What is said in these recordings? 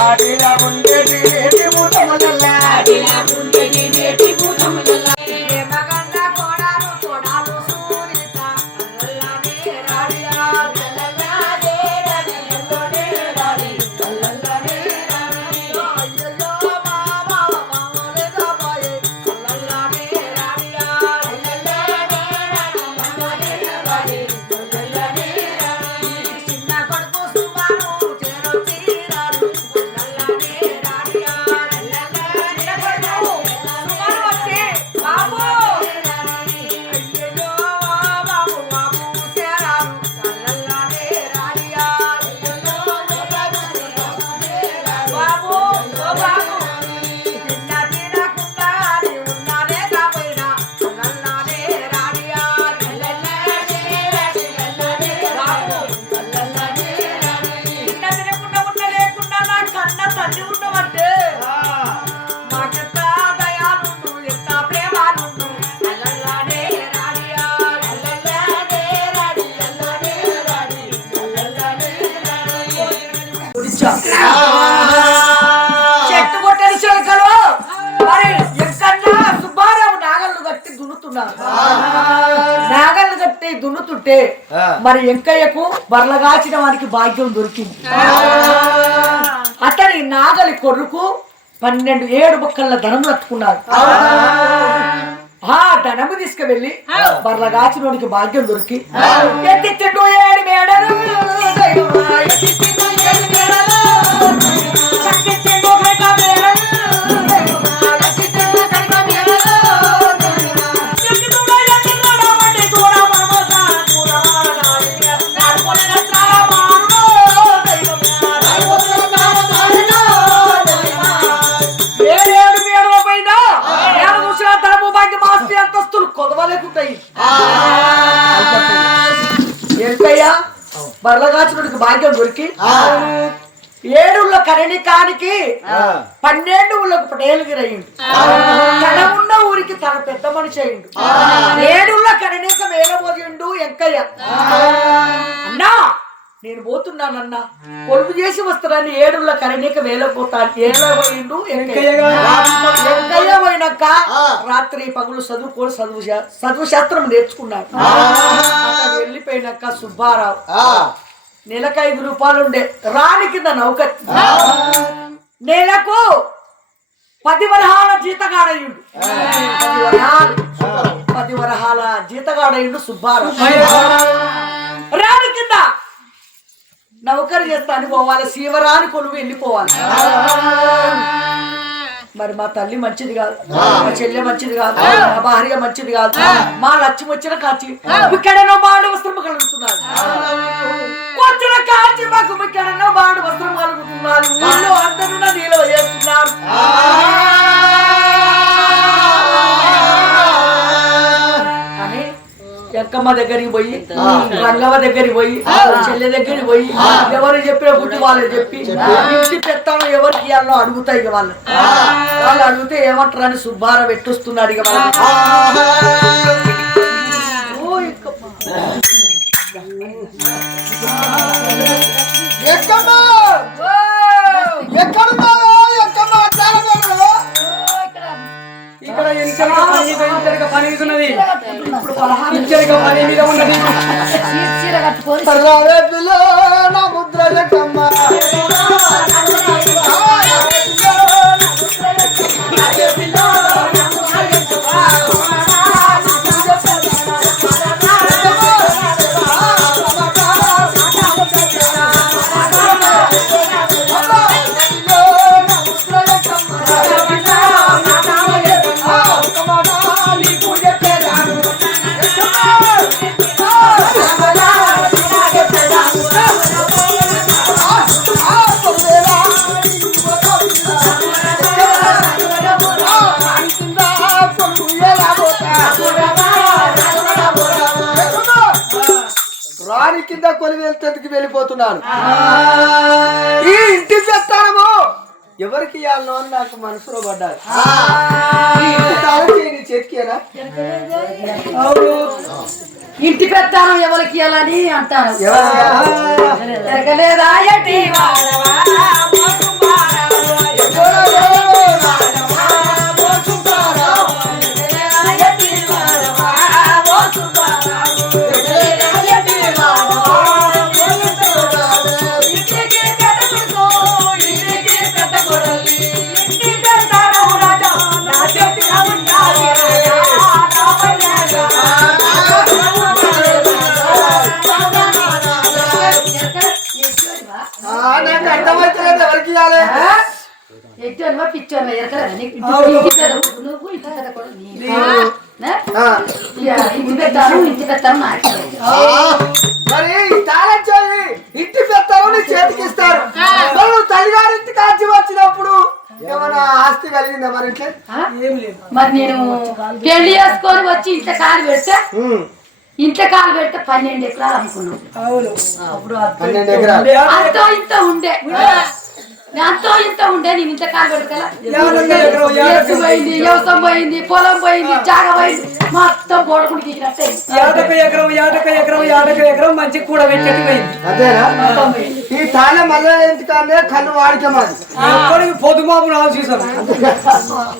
ఆడిలా ఉండేది ఏటి మూతములల్లా. తల్లి చెట్టు కొట్టని చిలకలు. మరి ఎక్కన్నా సుబ్బారావు నాగళ్ళు కట్టి దున్నుతున్నారు. నాగళ్ళు కట్టి దున్నుతుంటే మరి ఎంకయ్యకు బర్లగాచిన వానికి భాగ్యం దొరికింది. అతని నాగలి కొడుకు పన్నెండు ఏడు బొక్కల ధనం కట్టుకున్నాడు ఆ ధనము తీసుకువెళ్ళి బర్లగాచినోడికి భాగ్యం దొరికి ఎత్తిచ్చిండు ఏడు మేడలు బర్లగాచుడికి భాగ్యం దొరికి. ఏడుళ్ళ కరణికానికి పన్నెండు ఊళ్ళకు పటేలుగిరయ్యిండు తన ఉన్న ఊరికి తన పెద్ద మనిషి అయ్యిండు. ఏడుళ్ళ కరణిక మేలబోయిండు ఎంకయ్య. అన్నా నేను పోతున్నానన్నా. కొలుపు చేసి వస్తానని ఏడుళ్ళ కరణిక వేలపోతాను ఏలబోయిండు ఎంకయ్య. పోయినాక రాత్రి పగులు చదువుకొని చదువు చదువు శాస్త్రం నేర్చుకున్నాడు. వెళ్ళిపోయినాక సుబ్బారావు. నెలకు ఐదు రూపాయలు ఉండే రాణి కింద నౌక నెలకు పది వరహాల జీతగాడయుడు పది వరహాలు జీతగాడయుడు సుబ్బారావు. రాణి కింద నౌకరు చేస్తాను పోవాలి శివరాని కొలువు వెళ్ళిపోవాలి మరి మా తల్లి మంచిది కాదు. మా చెల్లె మంచిది కాదు. మా భార్య మంచిది కాదు. మా లక్ష్యం వచ్చిన కాచి ఇక్కడనో బాండు వస్త్రం కలుగుతున్నారు. వచ్చిన కాచి మాకు ఇక్కడనో బాండు వస్త్రం కలుగుతున్నారు. ఊళ్ళో అందరూ నీలో చేస్తున్నారు ఎక్కమ్మ దగ్గరికి పోయి రంగమ్మ దగ్గరికి పోయి చెల్లె దగ్గరికి పోయి ఎవరు చెప్పిన బుద్ధి వాళ్ళు చెప్పి ఇంటి పెత్తాను ఎవరికి ఇవ్వాలో అడుగుతాయి ఇక వాళ్ళు. వాళ్ళు అడిగితే ఏమంటారు అని సుబ్బార పెట్టొస్తున్నాడు ఇక వాళ్ళు. ఎక్కమ్మ. ఇంచరిక పని పని ఉన్నది. ఇప్పుడు ఇంచరిక పని మీద ఉన్నది. కింద కొలివి వెళ్తేందుకు వెళ్ళిపోతున్నాను ఈ ఇంటి చెప్తాము ఎవరికి ఇవ్వాలనో అని నాకు మనసులో పడ్డారు? ఇంటి తాళం చేతికేనా? అవును. ఇంటి పెద్దానం ఎవరికి ఇవ్వాలని అంటారు? ఎవరు? అవును. ఇంటి నువ్వు, ఇంటి ఇంటి ఇంటి మరి ఇంటి నీ చేతికి ఇస్తారు. నువ్వు కాల్చి వచ్చినప్పుడు ఏమైనా ఆస్తి కలిగిందా మరి ఇంట్లో? ఆ? ఏం లేదు. మరి నేను పెళ్ళి చేసుకొని వచ్చి ఇంట్లో కాలు పెడితే ఇంట్లో కాలు పెడితే పన్నెండు ఎకరాలు అనుకున్నాం అవును. అప్పుడు ఇంత ఉండే. అంతో ఇంత ఉండే నేను ఇంత కాలు పెడతా యాభై ఎకరం, యాభై ఎత్తు పోయింది. వ్యవసాయం పోయింది పొలం పోయింది జాగ పోయింది. మొత్తం దిగినట్టే యాటక ఎకరం యాటక ఎకరం యాటక ఎకరం మంచి కూడా పోయింది. అదేనా? ఈ తాళం మళ్ళీ ఎందుకంటే కళ్ళు వాడిక మాది. ఎప్పటికి పొద్దుమాపు రావు చూసాను.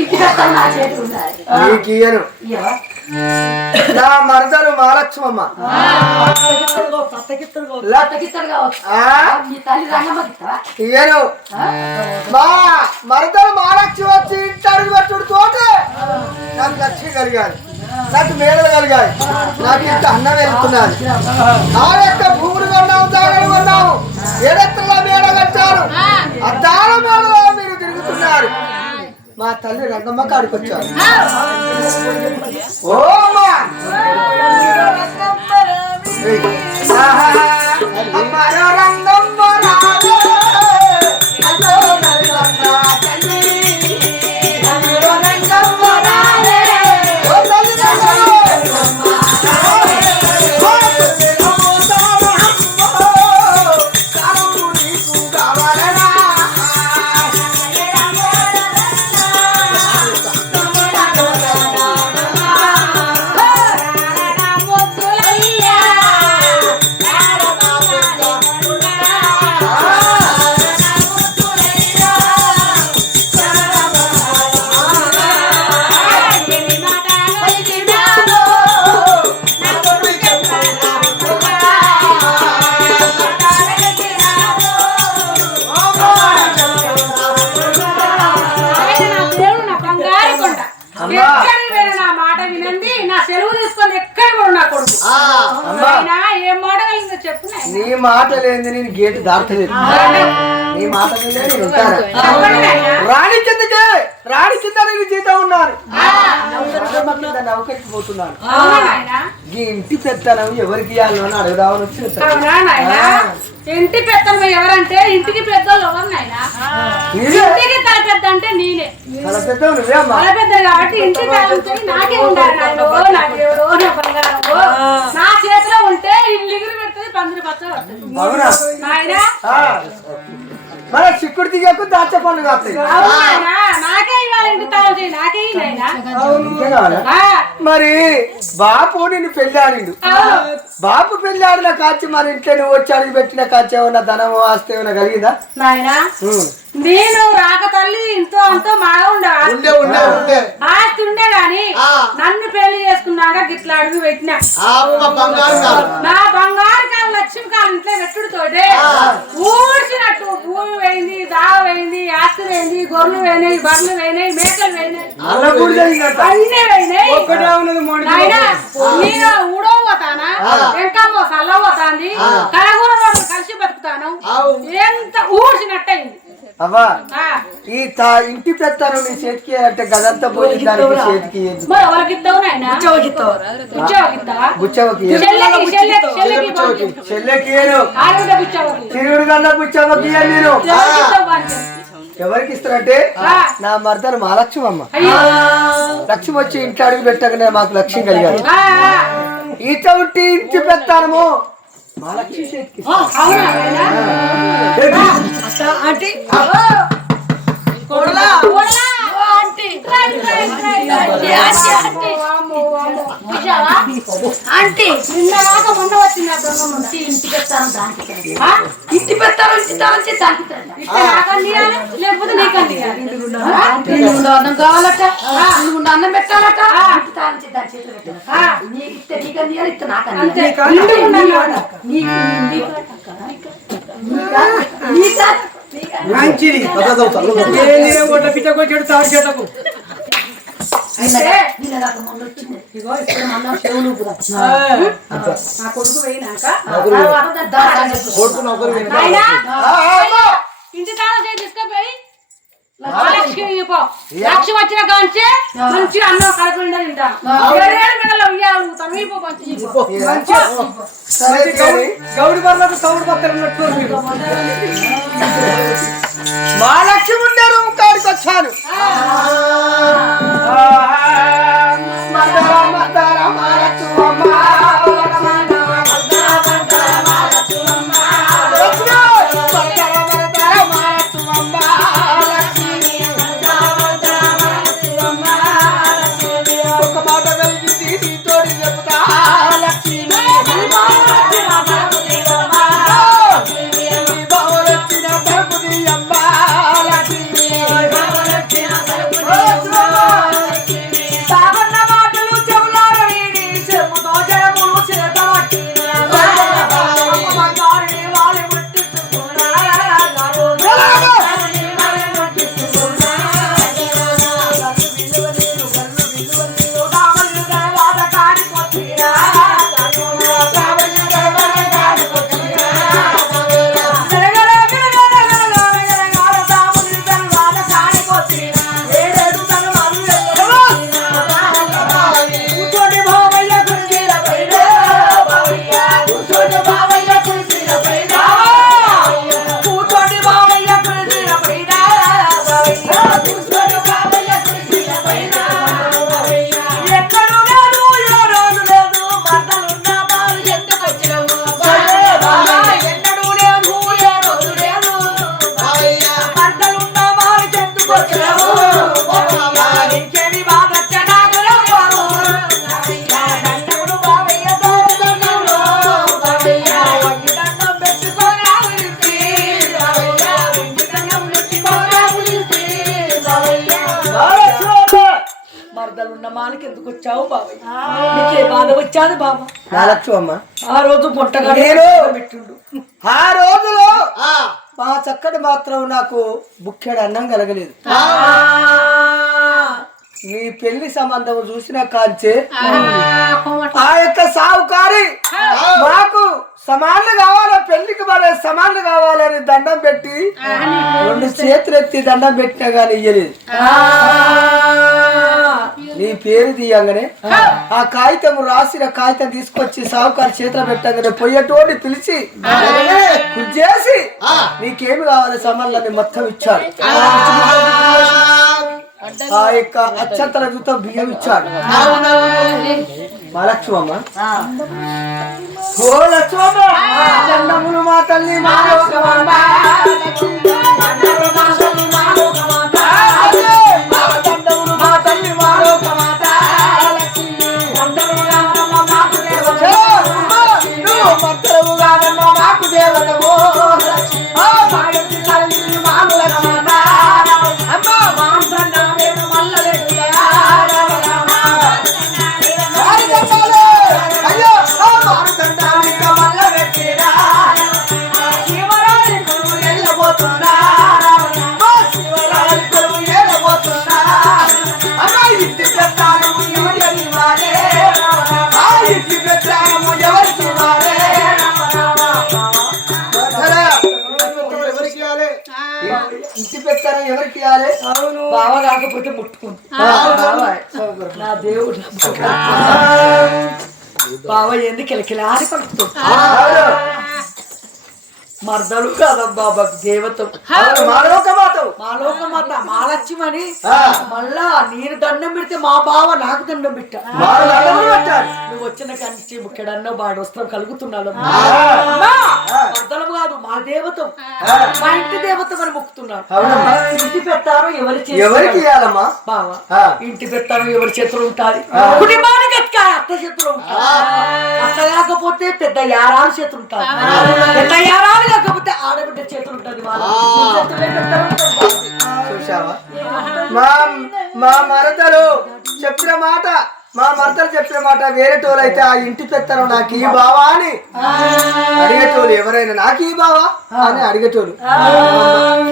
ఇంటి పెద్దాను నా చేతి నా మరదలు మహాలక్ష్మమ్మ. ఆ? ఇయ్యను. ఆ? మా మరదలు మహాలక్ష్మి వచ్చి ఇంటి అడుగు పెట్టుడు తోటే నాకు లక్ష్మి కలిగాలి. నాకు మేడలు కలిగాయి నాకు ఇంత అన్నం వెళ్తున్నది ఆ యొక్క భూములు కొన్నాము జాగలు కొన్నాము ఏడెత్తుల్లో మేడ కట్టారు. అద్దాల మేడలో మీరు తిరుగుతున్నారు. మా తల్లి రంగమ్మ కాడికి వచ్చారు. ఓ రంగమ్మ గేటు దాటలేదు నీ మాట నేను ఉంటాను. రాణి కిందకే రాణి కింద నేను జీతం ఉన్నాను. నౌకరమ్మ కింద నౌకరికి పోతున్నాను. అవునా నాయనా? ఈ ఇంటి పెత్తనం ఎవరికి ఇవ్వాలో అని అడుగుదామని నాయనా? ఇంటి పెద్దలు ఎవరంటే ఇంటికి పెద్దోళ్ళు ఇంటికి తల పెద్ద అంటే నేనే. తల పెద్ద కాబట్టి ఇంటి నాకే ఉండాలి నా దేవుడు ఓ నా బంగారం. ఓ. నా చేతిలో ఉంటే ఇల్లు మన చిక్కుడు దిగకు దాచ కాస్తాయి? ఆ, మరి బాపు నిన్ను పెళ్ళాడిండు. బాపు పెళ్ళాడిన కాచి మరి ఇంట్లో నువ్వు వచ్చి అడిగి పెట్టిన కాచి ఏమన్నా ధనమో ఆస్తి ఏమన్నా కలిగిందా. నేను రాక తల్లి ఇంతో అంతో మాగా ఉండే. ఆస్తి ఉండే గాని. నన్ను పెళ్ళి చేసుకున్నాక గిట్లా అడుగు పెట్టినా. నా బంగారు కాలు లక్ష్మి కాలు ఇంట్లో పెట్టుడుతోటే ఊడ్చినట్టు భూమి పోయింది దావ పోయింది ఆస్తి పోయింది గొర్రెలు పోయినాయి బర్రెలు పోయినాయి మేకలు పోయినాయి. జరిగిందట అన్నీ పోయినాయి. నేను ఊడో పోతానా? వెంకమ్మ సల్ల పోతాంది? కలగూర కలిసి బతుకుతాను. ఎంత ఊడ్చినట్టయింది. అవ్వా? ఆ, ఈ తా ఇంటి పెత్తనం నీ చేతికి అంటే గదంతా పోయి దానికి చేతికి? చెల్లెకి తిరుగుడు కన్నా బుచ్చవకి నేను ఎవరికి ఇస్తారంటే? ఆ. నా మర్దలు మా లక్ష్మి అమ్మ. అయ్యో. లక్ష్మి వచ్చి ఇంట్లో అడుగు పెట్టగానే మాకు లక్ష్యం కలిగారు. ఈత ఉట్టి ఇంటి పెత్తానము మా లక్ష్మి చేతికి ఇస్తా. అవునా నాయనా? ఆంటీ ఓ, కోడలా కోడలా? ఓ ఆంటీ ఇట్రా ఇట్రా ఇట్రా ఇట్రా వామ్మో, వామ్మో. చూశావా? ఆంటీ నిన్న కాక మొన్న వచ్చింది ఆ దొంగ మొన్న. ఇంటికి వస్తాను దానికి ఆ? ఇంటి పెడతారు ఇంటి లేకపోతే ఇయ్యాలి. అన్నం కావాలట అన్నం పెట్టాలట నీకు ఇస్తే నీకు అందియాలి ఇస్తే నాకు మంచిది. రే ఒడ్ల పిచ్చకొచ్చాడు తాడు. నా కొడుకు పోయినాక. ఇంటి తాళం తీసుకుపోయి లక్ష్మి వచ్చిన కాంచి మంచిగా అన్నం కడుపు నిండా తింటాను మంచి గౌడి బర్లకు సౌండ్ పక్కన ఉన్నట్టు కాడికి లక్ష్మమ్మ ఆ రోజు పొట్టగా నేను పెట్టిండు. ఆ రోజులో మా చక్కటి మాత్రం నాకు బుక్కెడు అన్నం కలగలేదు. నీ పెళ్ళి సంబంధం చూసిన కాంచే ఆ. యొక్క సావుకారి మాకు సమాన్లు కావాలా పెళ్ళికి పడే సమాన్లు కావాలని దండం పెట్టి రెండు చేతులు ఎత్తి దండం పెట్టినా గానీ ఇయ్యలేదు. నీ పేరు తీయంగానే ఆ కాగితం రాసిన కాగితం తీసుకొచ్చి సావుకారు చేతిలో పెట్టగానే పొయ్యేటోడిని పిలిచి చేసి నీకేమి కావాలి సమాన్లన్నీ మొత్తం ఇచ్చాడు. ఆ. యొక్క అచ్చంతల జుతో బియ్యం ఇచ్చాడు. మా లక్ష్మమ్మ ఓ లక్ష్మమ్మ దండములు మా తల్లి మా ఇవ్వాలి అవును. బావ రాకపోతే ముట్టుకుంది నా దేవుడు బావ ఎందుకు కిలకిలాడి పలుకుతుంది. మర్దలు కాదబ్బా బాబు దేవతం. మాలోక మాత మహాలక్ష్మని ఆ. మళ్ళా నేను దండం పెడితే మా బావ నాకు దండం పెట్టా. నువ్వు వచ్చిన కంచి ఇక్కడన్నా బాడు వస్తాం కలుగుతున్నాడు. ఆ. మర్దలం కాదు మా దేవతం. మా ఇంటి దేవతం అని మొక్కుతున్నాను. ఇంటి పెత్తాను ఎవరి ఎవరికి బావ. ఇంటి పెత్తాను ఎవరి చేతులు అక్క అత్త ఉంటాది అత్త కాకపోతే పెద్ద యారాలు చేతులు ఉంటాయి పెద్ద యారాలు కాకపోతే ఆడబిడ్డ చేతులు ఉంటుంది. చూసావా మా మా మరదలు చెప్పిన మాట మా మరదలు చెప్పిన మాట వేరే టోలు అయితే ఆ ఇంటి పెత్తనం నాకు ఈ బావా అని అడిగేటోళ్ళు ఎవరైనా నాకు ఈ బావా అని అడిగేటోళ్ళు.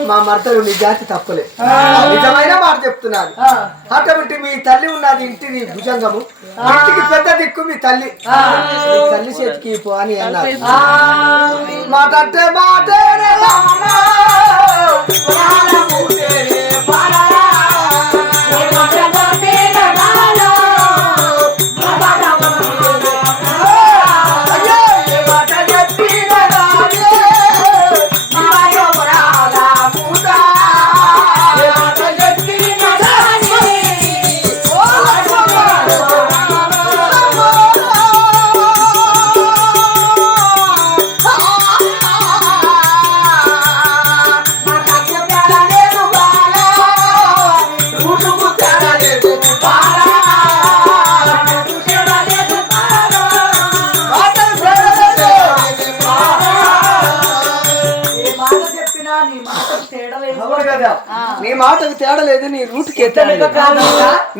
మా మరదలు నీ జాతి తప్పలే. నిజమైన మాట చెప్తున్నాను అటువంటి మీ తల్లి ఉన్నది ఇంటిని భుజంగము. ఇంటికి పెద్ద దిక్కు మీ తల్లి. తల్లి చేతికి పో అని అన్నారు మాట అంటే మాటేనే నీ మాటకు తేడా లేదు. అవును కదా. నీ మాటకు తేడా లేదు నీ రూట్కి ఎత్తలేదు.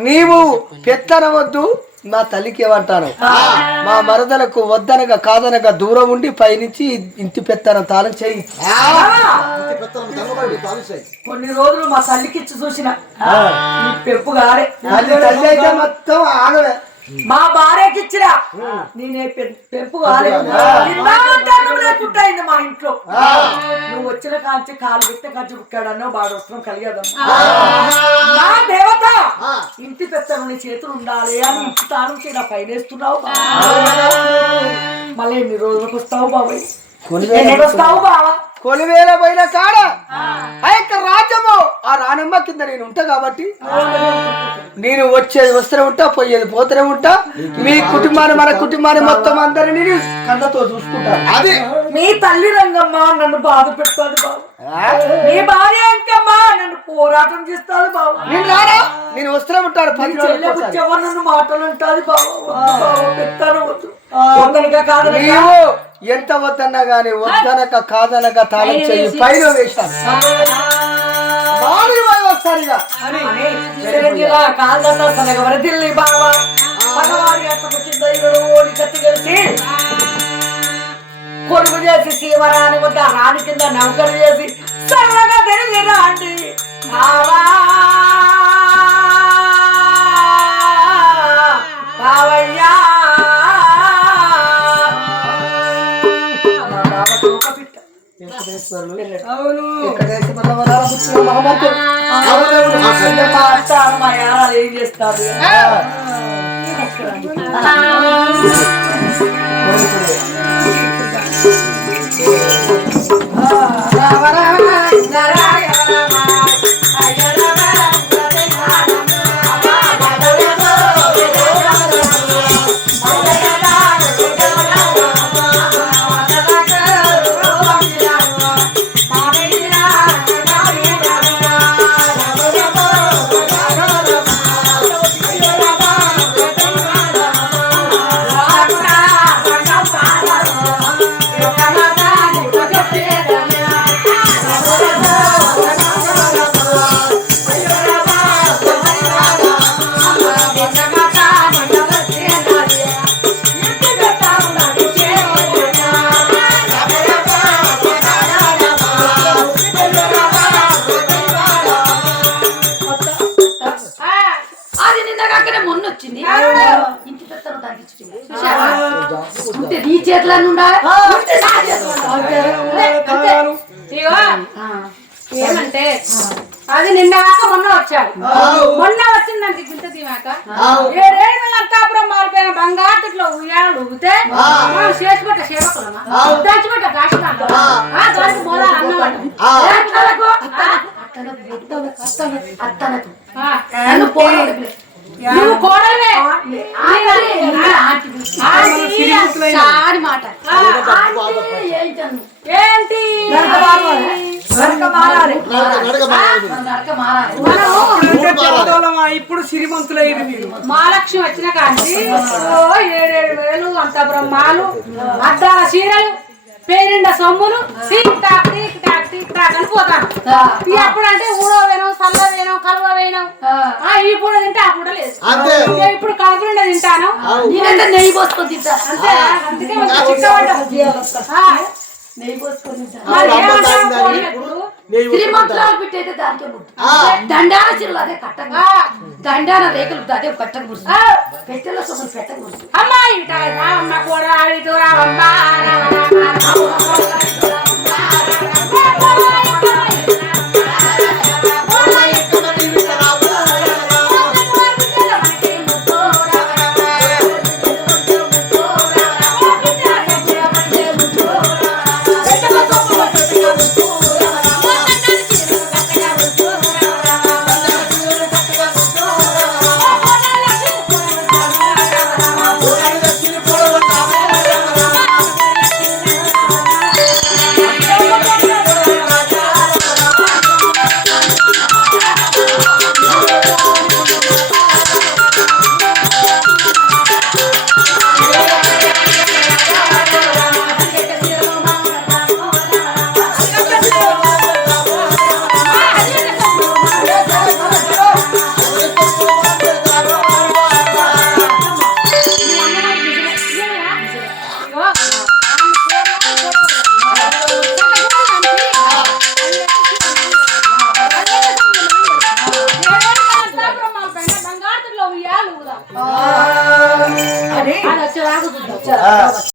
నీవు పెత్తనవద్దు మా తల్లికి ఏమంటాను. మా మరదలకు వద్దనగా కాదనగా దూరం ఉండి పైనుంచి ఇంటి పెత్తనం తాళం చేయి. కొన్ని రోజులు మా తల్లికి ఇచ్చి చూసిన. నీ పెంపు గారే తల్లి తల్లి అయితే మొత్తం ఆగవే. మా భార్యకి ఇచ్చిన నేనే పెంపు కాలే లేకుండా అయింది మా ఇంట్లో. నువ్వు వచ్చిన కాంచి కాలు పెట్టి కంచి బుక్కాడన్నో బాగా వస్తున్నాం కలిగేదమ్మా మా దేవత ఇంటి పెత్తను నీ చేతులు ఉండాలి అని ఇంటి తాను నా పైన వేస్తున్నావు మళ్ళీ ఎన్ని రోజులకు వస్తావు బాబాయ్? వస్తావు బావా? కొలివేల పోయిన కాడ ఆ యొక్క రాజ్యము ఆ రాణమ్మ కింద నేను ఉంటా కాబట్టి నేను వచ్చేది వస్తూనే ఉంటా పోయేది పోతూనే ఉంటా. మీ కుటుంబాన్ని మన కుటుంబాన్ని మొత్తం అందరినీ కళ్ళతో చూసుకుంటాను అది. మీ తల్లి రంగమ్మ నన్ను బాధ పెడుతుంది బాబు. మీ భార్య అంకమ్మ నన్ను పోరాటం చేస్తాది బాబు. నేను రానా నేను వస్తూనే ఉంటాను నీ పది చెల్లె రోజులకు ఒకసారి. బుచ్చవ్వ నన్ను మాటలు అంటాది బాబు. పెడతాను వద్దు. వద్దనక కాదనక. నీవు ఎంత వద్దన్నా గాని వద్దనక కాదనక తాళం చెయ్యి పైన వేశాను మామూలు వాడు వస్తాడు ఇక. అని చిరంజీవ కాదన్న సనగవర దిల్లి బావ. పగవారి అత్తకు కింద ఇరుడు ఓడి కత్తి కలిసి కొడుకు చేసి శివరాని వద్ద రాణి కింద నౌకరు చేసి సరళగా తిరిగి రాండి. బావా. బావయ్యా. అవును. అవును పాట మా యారాలు ఏం చేస్తారు? అది పేదోళ్ళమా, ఇప్పుడు సిరిమంతులయ్యారు మీరు. మహాలక్ష్మి వచ్చిన ఓ ఏడేడు వేలు అంత బ్రహ్మాలు అద్దాల చీరలు పేరిండ సొమ్ములు టీక్ టాక్ టీక్ టాక్ టీక్ టాక్ అని పోతాను. ఈ అప్పుడంటే ఊడో సల్ల కలువ వేనం ఆ. ఈ పూట తింటే ఆ పూట లేదు. ఇప్పుడు కడుపు నిండా తింటాను నేనంటే నెయ్యి పోసుకొని తింటా. అంతే అందుకే చిక్కబడ్డా. దండాన చీరలు అదే కట్టకు ఆ, దండాన రేకులు పెట్టెలో పెట్టకు మురుసు అమ్మాయి ఇట రా, అమ్మ కూడా ఇటు రా, అమ్మ, రా, రా, రా, రా.